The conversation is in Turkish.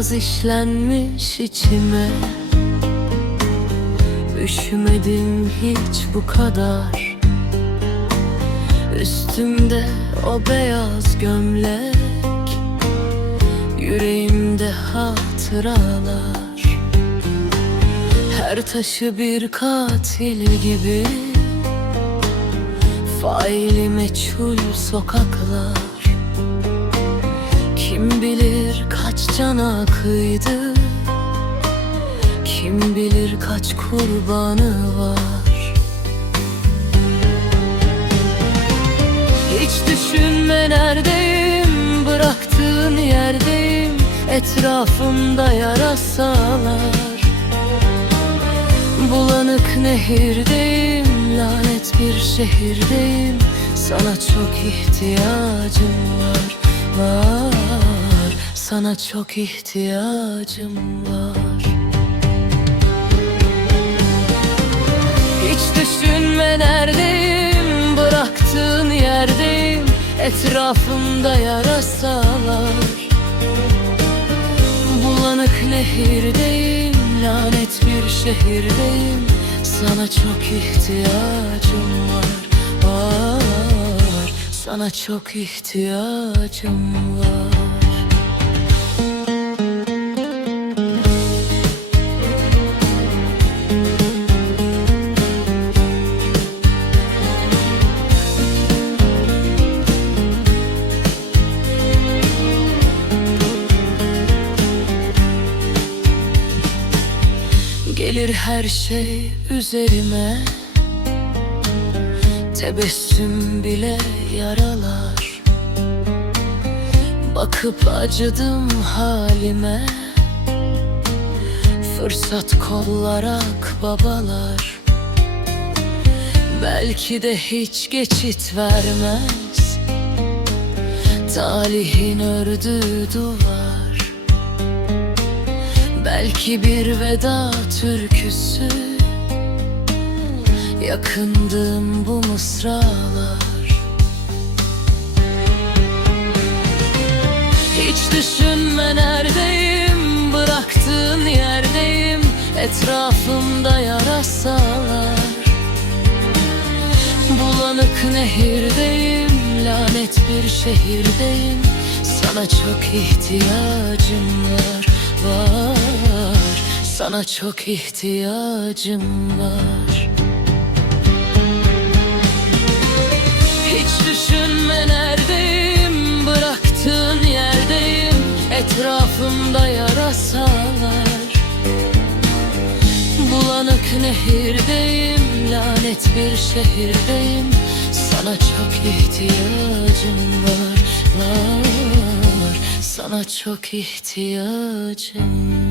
Yaz işlenmiş içime. Üşümedim hiç bu kadar. Üstümde o beyaz gömlek. Yüreğimde hatıralar. Her taşı bir katil gibi. Faili meçhul sokaklar cana kıydı Kim bilir kaç kurbanı var. Hiç düşünme neredeyim Bıraktığın yerdeyim. Etrafımda yarasalar. Bulanık nehirdeyim Lanet bir şehirdeyim. Sana çok ihtiyacım var Var Sana çok ihtiyacım var. Hiç düşünme neredeyim Bıraktığın yerdeyim Etrafımda yarasalar. Bulanık nehirdeyim Lanet bir şehirdeyim. Sana çok ihtiyacım var Var. Sana çok ihtiyacım var Gelir her şey üzerime. Tebessüm bile yaralar. Bakıp acıdım halime. Fırsat kollar akbabalar Belki de hiç geçit vermez. Talihin ördüğü duvar Belki bir veda türküsü. Yakındım bu mısralar. Hiç düşünme neredeyim Bıraktığın yerdeyim. Etrafımda yarasalar. Bulanık nehirdeyim Lanet bir şehirdeyim. Sana çok ihtiyacım var Var Sana çok ihtiyacım var. Hiç düşünme neredeyim Bıraktığın yerdeyim. Etrafımda yarasalar. Bulanık nehirdeyim Lanet bir şehirdeyim. Sana çok ihtiyacım var Var. Sana çok ihtiyacım